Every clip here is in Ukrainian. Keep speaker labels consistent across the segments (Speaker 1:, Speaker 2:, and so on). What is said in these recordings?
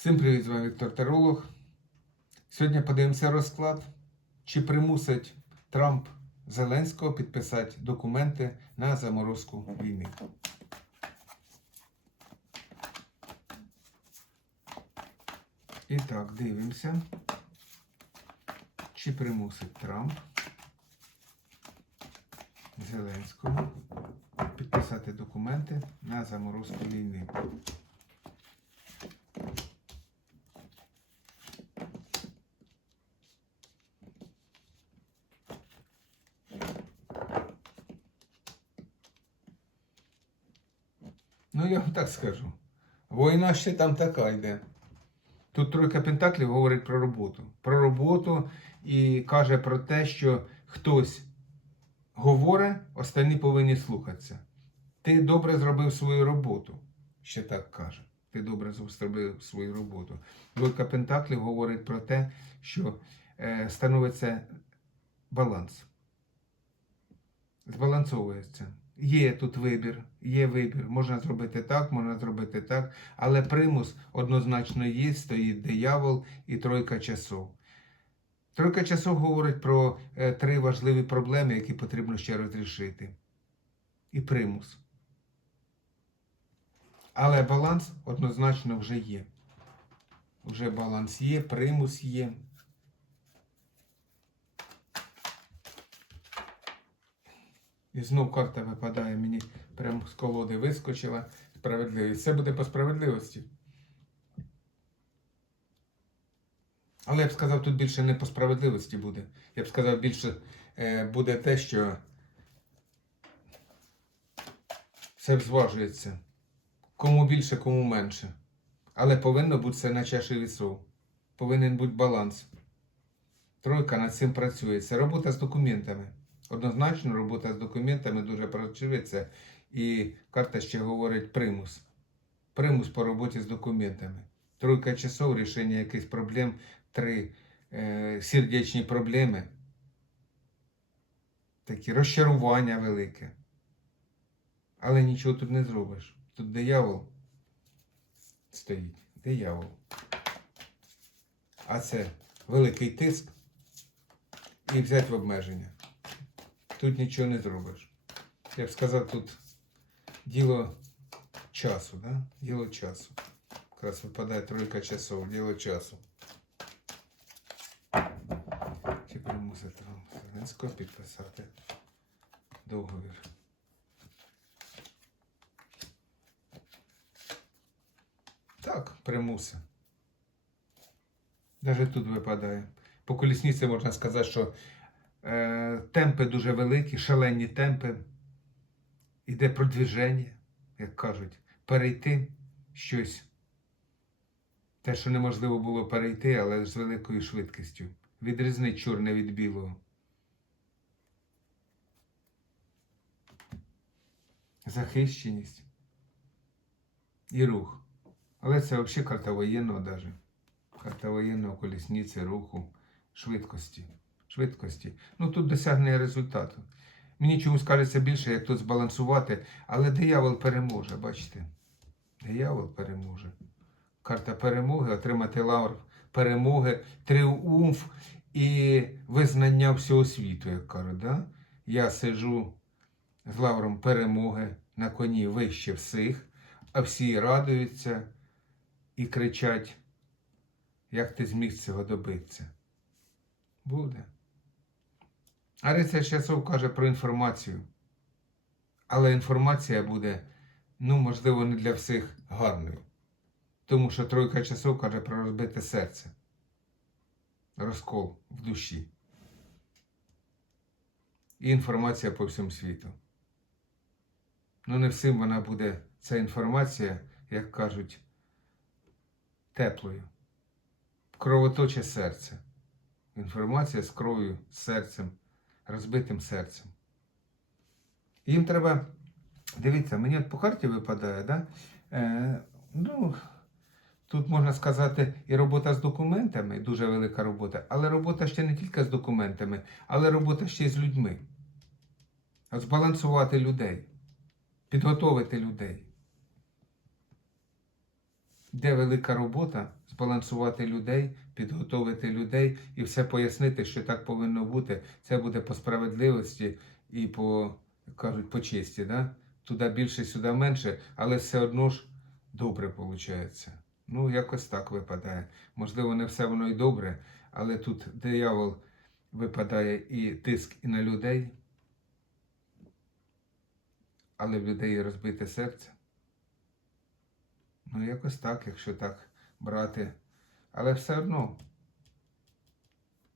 Speaker 1: Всім привіт, з вами Віктор Таролог. Сьогодні подивимося розклад, чи примусить Трамп Зеленського підписати документи на заморозку війни. І так, дивимося, чи примусить Трамп Зеленського підписати документи на заморозку війни. Ну, я вам так скажу. Війна ще там така йде. Тут тройка Пентаклів говорить про роботу. Про роботу і каже про те, що хтось говорить, останні повинні слухатися. Ти добре зробив свою роботу. Ще так каже. Ти добре зробив свою роботу. Двойка Пентаклів говорить про те, що е, становиться баланс. Збалансовується. Є тут вибір, є вибір. Можна зробити так, можна зробити так, але примус однозначно є, стоїть диявол і тройка часов. Тройка часов говорить про е, три важливі проблеми, які потрібно ще розрішити. І примус. Але баланс однозначно вже є. Вже баланс є, примус є. І знов карта випадає мені прямо з колоди вискочила. Справедливість. Це буде по справедливості. Але я б сказав, тут більше не по справедливості буде. Я б сказав, більше е, буде те, що все зважується. Кому більше, кому менше. Але повинно бути все на чаші вісов. Повинен бути баланс. Тройка над цим працює. Це робота з документами. Однозначно, робота з документами дуже працюється. І карта ще говорить примус. Примус по роботі з документами. Тройка часов, рішення якихось проблем, три е, сердечні проблеми. Такі розчарування велике. Але нічого тут не зробиш. Тут диявол стоїть. Диявол. А це великий тиск і взяти в обмеження. Тут нічого не зробиш. Я б сказав, тут діло часу, да? Діло часу. Якраз випадає тройка часов, діло часу. Чи примусить Трамп Зеленського підписати договір? Так, примуси. Даже тут випадає. По колісниці можна сказати, що темпи дуже великі, шалені темпи. Іде продвіження, як кажуть, перейти щось. Те, що неможливо було перейти, але з великою швидкістю. Відрізнить чорне від білого. Захищеність і рух. Але це взагалі карта воєнного даже. Карта воєнного колісниці, руху, швидкості. Швидкості. Ну тут досягнення результату. Мені чомусь кажеться більше, як тут збалансувати, але диявол переможе, бачите? Диявол переможе. Карта перемоги, отримати лавр перемоги, тріумф і визнання всього світу, як кажуть. Да? Я сиджу з лавром перемоги на коні вище всіх, а всі радуються і кричать, як ти зміг цього добитися. Буде. А рицар часов каже про інформацію. Але інформація буде, ну, можливо, не для всіх гарною. Тому що тройка часов каже про розбите серце. Розкол в душі. І інформація по всьому світу. Ну, не всім вона буде, ця інформація, як кажуть, теплою. Кровоточе серце. Інформація з кров'ю, серцем, розбитим серцем. Їм треба. Дивіться, мені от по карті випадає, да? Е, ну, тут можна сказати, і робота з документами, дуже велика робота, але робота ще не тільки з документами, але робота ще й з людьми. Збалансувати людей, підготовити людей. Де велика робота збалансувати людей, підготовити людей і все пояснити, що так повинно бути. Це буде по справедливості і по, кажуть, по честі. Да? Туди більше, сюди менше, але все одно ж добре виходить. Ну, якось так випадає. Можливо, не все воно й добре, але тут диявол випадає і тиск і на людей, але в людей розбите серце. Ну, якось так, якщо так брати. Але все одно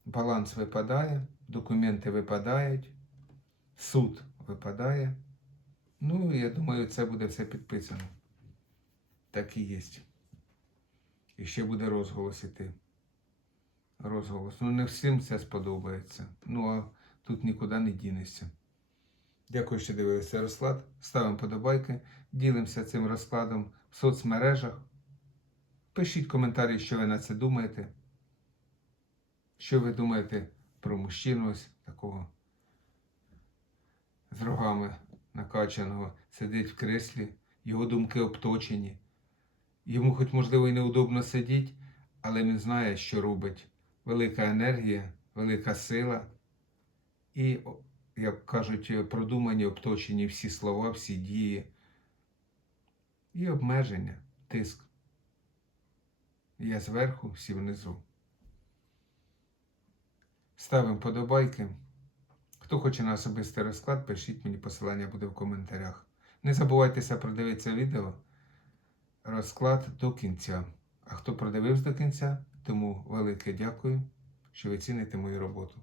Speaker 1: баланс випадає, документи випадають, суд випадає. Ну, я думаю, це буде все підписано. Так і є. І ще буде розголос іти. Розголос. Ну, не всім це сподобається. Ну, а тут нікуди не дінешся. Дякую, що дивилися розклад. Ставимо подобайки, ділимося цим розкладом в соцмережах. Пишіть коментарі, що ви на це думаєте. Що ви думаєте про мужчину ось такого з рогами накачаного, сидить в креслі, його думки обточені. Йому, хоч, можливо, і неудобно сидіти, але він знає, що робить. Велика енергія, велика сила. І, як кажуть, продумані, обточені всі слова, всі дії. І обмеження, тиск. Я зверху, всі внизу. Ставимо подобайки. Хто хоче на особистий розклад, пишіть мені посилання буде в коментарях. Не забувайтеся продивитися відео. Розклад до кінця. А хто продивився до кінця, тому велике дякую, що ви ціните мою роботу.